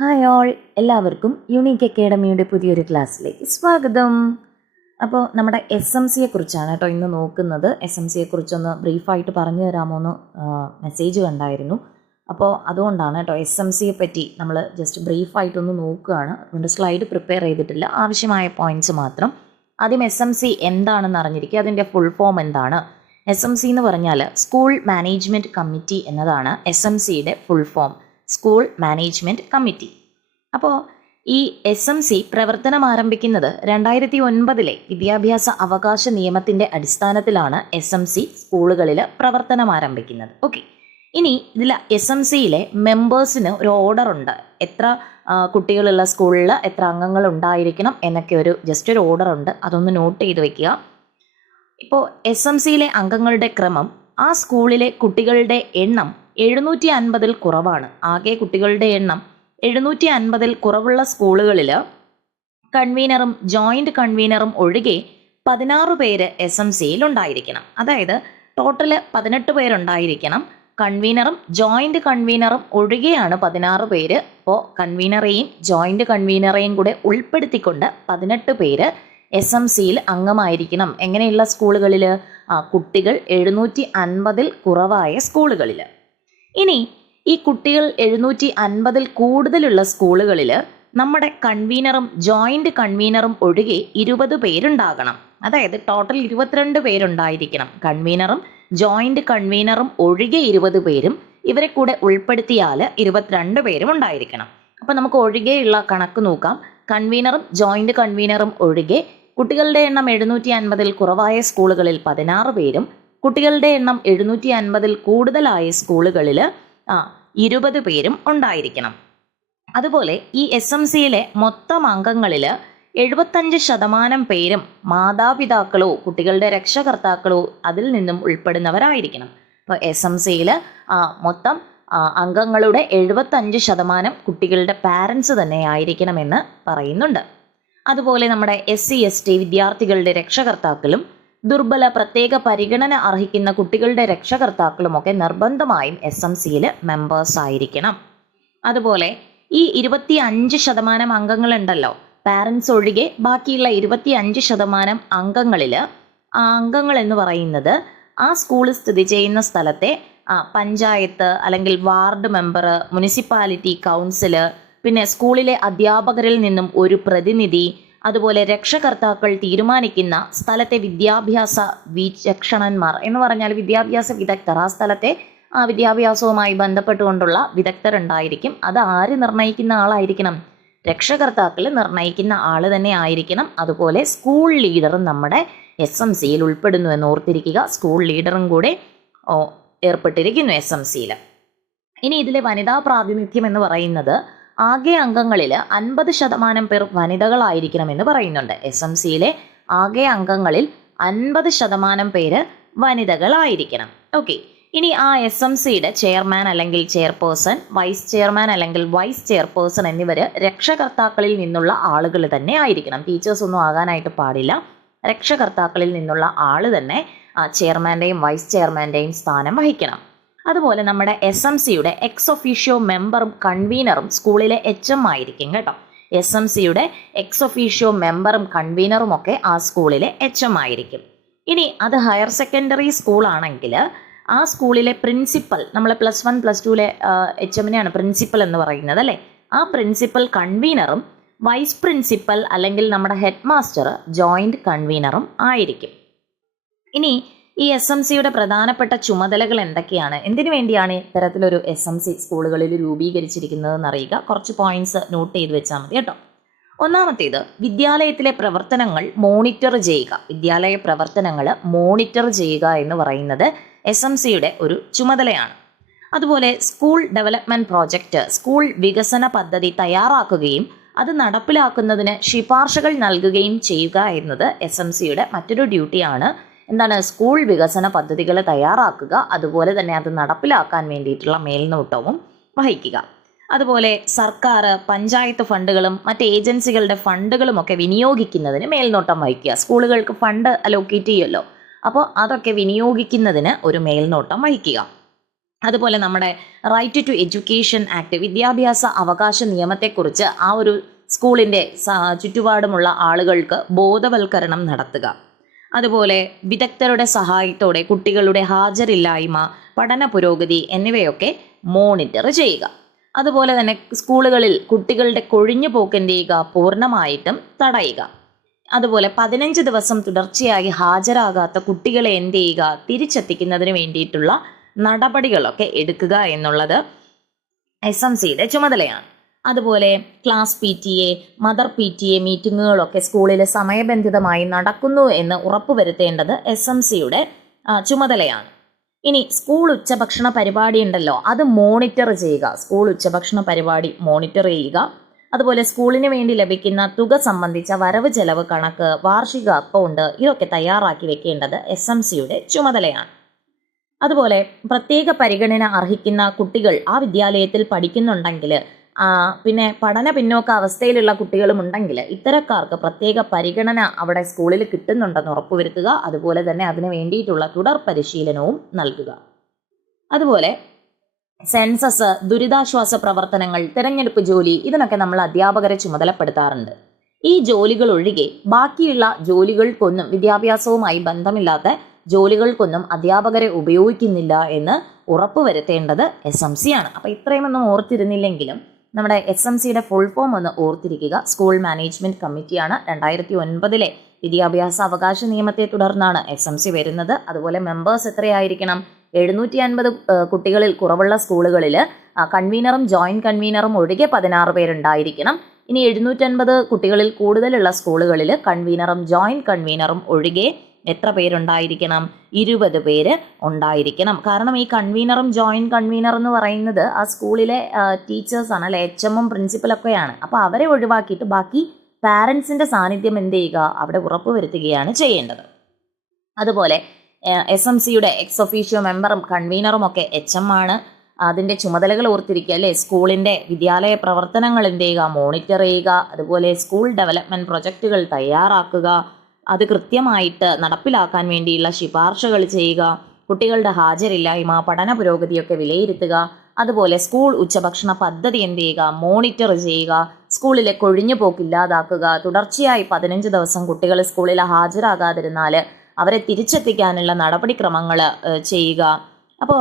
Hi all എല്ലാവർക്കും unique അക്കാഡമിയുടെ പുതിയൊരു ക്ലാസ്സിലേക്ക് സ്വാഗതം. അപ്പോൾ നമ്മുടെ എസ് എം സിയെ കുറിച്ചാണ് കേട്ടോ ഇന്ന് നോക്കുന്നത്. എസ് എം സിയെ കുറിച്ചൊന്ന് ബ്രീഫായിട്ട് പറഞ്ഞു തരാമോ എന്ന് മെസ്സേജ് കണ്ടായിരുന്നു. അപ്പോൾ അതുകൊണ്ടാണ് കേട്ടോ എസ് എം സിയെ പറ്റി നമ്മൾ ജസ്റ്റ് ബ്രീഫായിട്ടൊന്ന് നോക്കുകയാണ്. അതുകൊണ്ട് സ്ലൈഡ് പ്രിപ്പയർ ചെയ്തിട്ടില്ല. ആവശ്യമായ പോയിന്റ്സ് മാത്രം. ആദ്യം എസ് എം സി എന്താണെന്ന് അറിഞ്ഞിരിക്കുക. അതിന്റെ ഫുൾ ഫോം എന്താണ്? എസ് എം സി എന്ന് പറഞ്ഞാൽ സ്കൂൾ മാനേജ്മെന്റ് കമ്മിറ്റി എന്നതാണ് എസ് എം സിയുടെ full form school management committee. അപ്പോൾ ഈ എസ് എം സി പ്രവർത്തനം ആരംഭിക്കുന്നത് രണ്ടായിരത്തി ഒൻപതിലെ വിദ്യാഭ്യാസ അവകാശ നിയമത്തിന്റെ അടിസ്ഥാനത്തിലാണ് എസ് എം സി സ്കൂളുകളിൽ പ്രവർത്തനം ആരംഭിക്കുന്നത്. ഓക്കെ. ഇനി ഇതിൽ എസ് എം സിയിലെ മെമ്പേഴ്സിന് ഒരു ഓർഡർ ഉണ്ട്. എത്ര കുട്ടികളുള്ള സ്കൂളിൽ എത്ര അംഗങ്ങൾ ഉണ്ടായിരിക്കണം എന്നൊക്കെ ഒരു ജസ്റ്റ് ഒരു ഓർഡർ ഉണ്ട്. അതൊന്ന് നോട്ട് ചെയ്ത് വെക്കുക. ഇപ്പോൾ എസ് എം സിയിലെ അംഗങ്ങളുടെ ക്രമം ആ സ്കൂളിലെ കുട്ടികളുടെ എണ്ണം എഴുന്നൂറ്റി അൻപതിൽ കുറവാണ്. ആകെ കുട്ടികളുടെ എണ്ണം എഴുന്നൂറ്റി അൻപതിൽ കുറവുള്ള സ്കൂളുകളിൽ കൺവീനറും ജോയിന്റ് കൺവീനറും ഒഴികെ പതിനാറ് പേര് എസ് എം സിയിൽ ഉണ്ടായിരിക്കണം. അതായത് ടോട്ടൽ പതിനെട്ട് പേരുണ്ടായിരിക്കണം. കൺവീനറും ജോയിന്റ് കൺവീനറും ഒഴികെയാണ് പതിനാറ് പേര്. അപ്പോൾ കൺവീനറെയും ജോയിന്റ് കൺവീനറെയും കൂടെ ഉൾപ്പെടുത്തിക്കൊണ്ട് പതിനെട്ട് പേര് എസ് എം സിയിൽ അംഗമായിരിക്കണം. എങ്ങനെയുള്ള സ്കൂളുകളിൽ കുട്ടികൾ എഴുന്നൂറ്റി അൻപതിൽ കുറവായ സ്കൂളുകളിൽ ഇനി ഈ കുട്ടികൾ എഴുന്നൂറ്റി അൻപതിൽ കൂടുതലുള്ള സ്കൂളുകളിൽ നമ്മുടെ കൺവീനറും ജോയിന്റ് കൺവീനറും ഒഴികെ ഇരുപത് പേരുണ്ടാകണം. അതായത് ടോട്ടൽ ഇരുപത്തിരണ്ട് പേരുണ്ടായിരിക്കണം. കൺവീനറും ജോയിന്റ് കൺവീനറും ഒഴികെ ഇരുപത് പേരും ഇവരെ കൂടെ ഉൾപ്പെടുത്തിയാൽ ഇരുപത്തിരണ്ട് പേരും ഉണ്ടായിരിക്കണം. അപ്പോൾ നമുക്ക് ഒഴികെയുള്ള കണക്ക് നോക്കാം. കൺവീനറും ജോയിന്റ് കൺവീനറും ഒഴികെ കുട്ടികളുടെ എണ്ണം എഴുന്നൂറ്റി അൻപതിൽ കുറവായ സ്കൂളുകളിൽ പതിനാറ് പേരും കുട്ടികളുടെ എണ്ണം എഴുന്നൂറ്റി അൻപതിൽ കൂടുതലായ സ്കൂളുകളിൽ ആ ഇരുപത് പേരും ഉണ്ടായിരിക്കണം. അതുപോലെ ഈ എസ് എം സിയിലെ മൊത്തം അംഗങ്ങളിൽ എഴുപത്തഞ്ച് ശതമാനം പേരും മാതാപിതാക്കളോ കുട്ടികളുടെ രക്ഷകർത്താക്കളോ അതിൽ നിന്നും ഉൾപ്പെടുന്നവരായിരിക്കണം. അപ്പോൾ എസ് എം സിയിൽ മൊത്തം അംഗങ്ങളുടെ എഴുപത്തഞ്ച് ശതമാനം കുട്ടികളുടെ പാരൻസ് തന്നെ ആയിരിക്കണമെന്ന് പറയുന്നുണ്ട്. അതുപോലെ നമ്മുടെ എസ് സി എസ് ടി വിദ്യാർത്ഥികളുടെ രക്ഷകർത്താക്കളും ദുർബല പ്രത്യേക പരിഗണന അർഹിക്കുന്ന കുട്ടികളുടെ രക്ഷകർത്താക്കളുമൊക്കെ നിർബന്ധമായും എസ് എം സിയിൽ മെമ്പേഴ്സ് ആയിരിക്കണം. അതുപോലെ ഈ ഇരുപത്തി അഞ്ച് ശതമാനം അംഗങ്ങളുണ്ടല്ലോ. പാരൻസ് ഒഴികെ ബാക്കിയുള്ള ഇരുപത്തി അഞ്ച് ശതമാനം അംഗങ്ങളിൽ ആ അംഗങ്ങൾ എന്ന് പറയുന്നത് ആ സ്കൂൾ സ്ഥിതി ചെയ്യുന്ന സ്ഥലത്തെ പഞ്ചായത്ത് അല്ലെങ്കിൽ വാർഡ് മെമ്പർ മുനിസിപ്പാലിറ്റി കൗൺസിൽ പിന്നെ സ്കൂളിലെ അധ്യാപകരിൽ നിന്നും ഒരു പ്രതിനിധി അതുപോലെ രക്ഷകർത്താക്കൾ തീരുമാനിക്കുന്ന സ്ഥലത്തെ വിദ്യാഭ്യാസ വിചക്ഷണന്മാർ എന്ന് പറഞ്ഞാൽ വിദ്യാഭ്യാസ വിദഗ്ധർ. ആ സ്ഥലത്തെ ആ വിദ്യാഭ്യാസവുമായി ബന്ധപ്പെട്ടുകൊണ്ടുള്ള വിദഗ്ധരുണ്ടായിരിക്കും. അത് ആര് നിർണയിക്കുന്ന ആളായിരിക്കണം? രക്ഷകർത്താക്കൾ നിർണയിക്കുന്ന ആൾ തന്നെ ആയിരിക്കണം. അതുപോലെ സ്കൂൾ ലീഡറും നമ്മുടെ എസ് എം സിയിൽ ഉൾപ്പെടുന്നു എന്ന് ഓർത്തിരിക്കുക. സ്കൂൾ ലീഡറും കൂടെ ഏർപ്പെട്ടിരിക്കുന്നു എസ് എം സിയിൽ. ഇനി ഇതിലെ വനിതാ പ്രാതിനിധ്യം എന്ന് പറയുന്നത് ആകെ അംഗങ്ങളിൽ അൻപത് ശതമാനം പേർ വനിതകളായിരിക്കണമെന്ന് പറയുന്നുണ്ട്. എസ് എം സിയിലെ ആകെ അംഗങ്ങളിൽ അൻപത് ശതമാനം പേര് വനിതകളായിരിക്കണം. ഓക്കെ ഇനി ആ എസ് എം സിയുടെ ചെയർമാൻ അല്ലെങ്കിൽ ചെയർപേഴ്സൺ വൈസ് ചെയർമാൻ അല്ലെങ്കിൽ വൈസ് ചെയർപേഴ്സൺ എന്നിവർ രക്ഷകർത്താക്കളിൽ നിന്നുള്ള ആളുകൾ തന്നെ ആയിരിക്കണം. ടീച്ചേഴ്സ് ഒന്നും ആകാനായിട്ട് പാടില്ല. രക്ഷകർത്താക്കളിൽ നിന്നുള്ള ആൾ തന്നെ ചെയർമാന്റെയും വൈസ് ചെയർമാന്റെയും സ്ഥാനം വഹിക്കണം. അതുപോലെ നമ്മുടെ എസ് എം സിയുടെ എക്സ് ഒഫീഷ്യോ മെമ്പറും കൺവീനറും സ്കൂളിലെ എച്ച് എം ആയിരിക്കും കേട്ടോ. എസ് എം സിയുടെ എക്സ് ഒഫീഷ്യോ മെമ്പറും കൺവീനറും ഒക്കെ ആ സ്കൂളിലെ എച്ച് എം ആയിരിക്കും. ഇനി അത് ഹയർ സെക്കൻഡറി സ്കൂളാണെങ്കിൽ ആ സ്കൂളിലെ പ്രിൻസിപ്പൽ നമ്മൾ പ്ലസ് വൺ പ്ലസ് ടുവിലെ എച്ച് എമ്മിനെയാണ് പ്രിൻസിപ്പൽ എന്ന് പറയുന്നത് അല്ലേ? ആ പ്രിൻസിപ്പൽ കൺവീനറും വൈസ് പ്രിൻസിപ്പൽ അല്ലെങ്കിൽ നമ്മുടെ ഹെഡ് മാസ്റ്റർ ജോയിന്റ് കൺവീനറും ആയിരിക്കും. ഇനി ഈ എസ് എം സിയുടെ പ്രധാനപ്പെട്ട ചുമതലകൾ എന്തൊക്കെയാണ്? എന്തിനു വേണ്ടിയാണ് ഇത്തരത്തിലൊരു എസ് എം സി സ്കൂളുകളിൽ രൂപീകരിച്ചിരിക്കുന്നതെന്ന് അറിയുക. കുറച്ച് പോയിന്റ്സ് നോട്ട് ചെയ്ത് വെച്ചാൽ മതി കേട്ടോ. ഒന്നാമത്തേത് വിദ്യാലയത്തിലെ പ്രവർത്തനങ്ങൾ മോണിറ്റർ ചെയ്യുക. വിദ്യാലയ പ്രവർത്തനങ്ങൾ മോണിറ്റർ ചെയ്യുക എന്ന് പറയുന്നത് എസ് എം സിയുടെ ഒരു ചുമതലയാണ്. അതുപോലെ സ്കൂൾ ഡെവലപ്മെന്റ് പ്രോജക്റ്റ് സ്കൂൾ വികസന പദ്ധതി തയ്യാറാക്കുകയും അത് നടപ്പിലാക്കുന്നതിന് ശുപാർശകൾ നൽകുകയും ചെയ്യുക എന്നത് എസ് എം സിയുടെ മറ്റൊരു ഡ്യൂട്ടിയാണ് എന്താണ് സ്കൂൾ വികസന പദ്ധതികൾ തയ്യാറാക്കുക അതുപോലെ തന്നെ അത് നടപ്പിലാക്കാൻ വേണ്ടിയിട്ടുള്ള മേൽനോട്ടവും വഹിക്കുക. അതുപോലെ സർക്കാർ പഞ്ചായത്ത് ഫണ്ടുകളും മറ്റ് ഏജൻസികളുടെ ഫണ്ടുകളും ഒക്കെ വിനിയോഗിക്കുന്നതിന് മേൽനോട്ടം വഹിക്കുക. സ്കൂളുകൾക്ക് ഫണ്ട് അലോക്കേറ്റ് ചെയ്യുമല്ലോ. അപ്പോൾ അതൊക്കെ വിനിയോഗിക്കുന്നതിന് ഒരു മേൽനോട്ടം വഹിക്കുക. അതുപോലെ നമ്മുടെ റൈറ്റ് ടു എഡ്യൂക്കേഷൻ ആക്ട് വിദ്യാഭ്യാസ അവകാശ നിയമത്തെക്കുറിച്ച് ആ ഒരു സ്കൂളിന്റെ ചുറ്റുപാടുമുള്ള ആളുകൾക്ക് ബോധവൽക്കരണം നടത്തുക. അതുപോലെ വിദഗ്ധരുടെ സഹായത്തോടെ കുട്ടികളുടെ ഹാജരില്ലായ്മ പഠന പുരോഗതി എന്നിവയൊക്കെ മോണിറ്റർ ചെയ്യുക. അതുപോലെ തന്നെ സ്കൂളുകളിൽ കുട്ടികളുടെ കൊഴിഞ്ഞു പോക്കിന്റെയുക പൂർണമായിട്ടും തടയുക. അതുപോലെ പതിനഞ്ച് ദിവസം തുടർച്ചയായി ഹാജരാകാത്ത കുട്ടികളെ എന്ത് ചെയ്യുക? തിരിച്ചെത്തിക്കുന്നതിന് വേണ്ടിയിട്ടുള്ള നടപടികളൊക്കെ എടുക്കുക എന്നുള്ളത് എസ് എം സിയുടെ ചുമതലയാണ്. അതുപോലെ class P T A mother P T A മീറ്റിങ്ങുകളൊക്കെ സ്കൂളിൽ സമയബന്ധിതമായി നടക്കുന്നു എന്ന് ഉറപ്പുവരുത്തേണ്ടത് എസ് എം സിയുടെ ചുമതലയാണ്. ഇനി സ്കൂൾ ഉച്ചഭക്ഷണ പരിപാടി ഉണ്ടല്ലോ അത് മോണിറ്റർ ചെയ്യുക. സ്കൂൾ ഉച്ചഭക്ഷണ പരിപാടി മോണിറ്റർ ചെയ്യുക. അതുപോലെ സ്കൂളിന് വേണ്ടി ലഭിക്കുന്ന തുക സംബന്ധിച്ച വരവ് ചെലവ് കണക്ക് വാർഷിക അക്കൗണ്ട് ഇതൊക്കെ തയ്യാറാക്കി വെക്കേണ്ടത് എസ് എം സിയുടെ ചുമതലയാണ്. അതുപോലെ പ്രത്യേക പരിഗണന അർഹിക്കുന്ന കുട്ടികൾ ആ വിദ്യാലയത്തിൽ പഠിക്കുന്നുണ്ടെങ്കിൽ പിന്നെ പഠന പിന്നോക്ക അവസ്ഥയിലുള്ള കുട്ടികളും ഉണ്ടെങ്കിൽ ഇത്തരക്കാർക്ക് പ്രത്യേക പരിഗണന അവിടെ സ്കൂളിൽ കിട്ടുന്നുണ്ടെന്ന് ഉറപ്പുവരുത്തുക. അതുപോലെ തന്നെ അതിന് വേണ്ടിയിട്ടുള്ള തുടർ പരിശീലനവും നൽകുക. അതുപോലെ സെൻസസ് ദുരിതാശ്വാസ പ്രവർത്തനങ്ങൾ തിരഞ്ഞെടുപ്പ് ജോലി ഇതിനൊക്കെ നമ്മൾ അധ്യാപകരെ ചുമതലപ്പെടുത്താറുണ്ട്. ഈ ജോലികൾ ഒഴികെ ബാക്കിയുള്ള ജോലികൾക്കൊന്നും വിദ്യാഭ്യാസവുമായി ബന്ധമില്ലാത്ത ജോലികൾക്കൊന്നും അധ്യാപകരെ ഉപയോഗിക്കുന്നില്ല എന്ന് ഉറപ്പുവരുത്തേണ്ടത് എസ് എം സി ആണ്. അപ്പോൾ ഇത്രയുമൊന്നും ഓർത്തിരുന്നില്ലെങ്കിലും നമ്മുടെ എസ് എം സിയുടെ ഫുൾ ഫോം ഒന്ന് ഓർത്തിരിക്കുക. സ്കൂൾ മാനേജ്മെന്റ് കമ്മിറ്റിയാണ് രണ്ടായിരത്തി ഒൻപതിലെ വിദ്യാഭ്യാസ അവകാശ നിയമത്തെ തുടർന്നാണ് എസ് എം സി വരുന്നത്. അതുപോലെ മെമ്പേഴ്സ് എത്രയായിരിക്കണം? എഴുന്നൂറ്റി അൻപത് കുട്ടികളിൽ കുറവുള്ള സ്കൂളുകളിൽ കൺവീനറും ജോയിന്റ് കൺവീനറും ഒഴികെ പതിനാറ് പേരുണ്ടായിരിക്കണം. ഇനി എഴുന്നൂറ്റൻപത് കുട്ടികളിൽ കൂടുതലുള്ള സ്കൂളുകളിൽ കൺവീനറും ജോയിന്റ് കൺവീനറും ഒഴികെ എത്ര പേരുണ്ടായിരിക്കണം? ഇരുപത് പേര് ഉണ്ടായിരിക്കണം. കാരണം ഈ കൺവീനറും ജോയിന്റ് കൺവീനർ എന്ന് പറയുന്നത് ആ സ്കൂളിലെ ടീച്ചേഴ്സാണ് അല്ലെ? എച്ച് എമ്മും പ്രിൻസിപ്പലൊക്കെയാണ് അപ്പോൾ അവരെ ഒഴിവാക്കിയിട്ട് ബാക്കി പാരൻസിന്റെ സാന്നിധ്യം എന്ത് ചെയ്യുക? അവിടെ ഉറപ്പുവരുത്തുകയാണ് ചെയ്യേണ്ടത്. അതുപോലെ എസ് എം സിയുടെ എക്സ് ഒഫീഷ്യോ മെമ്പറും കൺവീനറും ഒക്കെ എച്ച് എം ആണ്. അതിന്റെ ചുമതലകൾ ഓർത്തിരിക്കുക അല്ലേ? സ്കൂളിന്റെ വിദ്യാലയ പ്രവർത്തനങ്ങൾ എന്ത് ചെയ്യുക? മോണിറ്റർ ചെയ്യുക. അതുപോലെ സ്കൂൾ ഡെവലപ്മെന്റ് പ്രൊജക്റ്റുകൾ തയ്യാറാക്കുക. അത് കൃത്യമായിട്ട് നടപ്പിലാക്കാൻ വേണ്ടിയുള്ള ശുപാർശകൾ ചെയ്യുക കുട്ടികളുടെ ഹാജരില്ലായ്മ പഠന പുരോഗതിയൊക്കെ വിലയിരുത്തുക അതുപോലെ സ്കൂൾ ഉച്ചഭക്ഷണ പദ്ധതി എന്ത് ചെയ്യുക മോണിറ്റർ ചെയ്യുക സ്കൂളിലെ കൊഴിഞ്ഞു പോക്ക് ഇല്ലാതാക്കുക തുടർച്ചയായി പതിനഞ്ച് ദിവസം കുട്ടികൾ സ്കൂളിൽ ഹാജരാകാതിരുന്നാൽ അവരെ തിരിച്ചെത്തിക്കാനുള്ള നടപടിക്രമങ്ങൾ ചെയ്യുക. അപ്പോൾ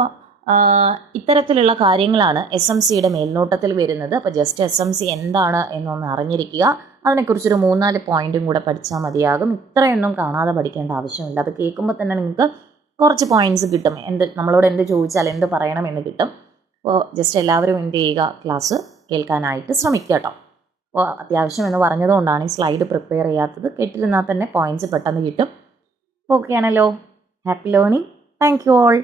ഇത്തരത്തിലുള്ള കാര്യങ്ങളാണ് എസ് എം സിയുടെ മേൽനോട്ടത്തിൽ വരുന്നത്. അപ്പോൾ ജസ്റ്റ് എസ് എം സി എന്താണ് എന്നൊന്ന് അറിഞ്ഞിരിക്കുക. അതിനെക്കുറിച്ചൊരു മൂന്നാൽ പോയിന്റും കൂടെ പഠിച്ചാൽ മതിയാകും. ഇത്രയൊന്നും കാണാതെ പഠിക്കേണ്ട ആവശ്യമില്ല. അത് കേൾക്കുമ്പോൾ തന്നെ നിങ്ങൾക്ക് കുറച്ച് പോയിന്റ്സ് കിട്ടും. എന്ത് നമ്മളോട് എന്ത് ചോദിച്ചാൽ എന്ത് പറയണമെന്ന് കിട്ടും. അപ്പോൾ ജസ്റ്റ് എല്ലാവരും എന്ത് ചെയ്യുക? ക്ലാസ് കേൾക്കാനായിട്ട് ശ്രമിക്കുക കേട്ടോ അപ്പോൾ അത്യാവശ്യം എന്ന് പറഞ്ഞതുകൊണ്ടാണ് ഈ സ്ലൈഡ് പ്രിപ്പയർ ചെയ്യാത്തത്. കേട്ടിരുന്നാൽ തന്നെ പോയിന്റ്സ് പെട്ടെന്ന് കിട്ടും. ഓക്കെ ആണല്ലോ. Happy learning thank you all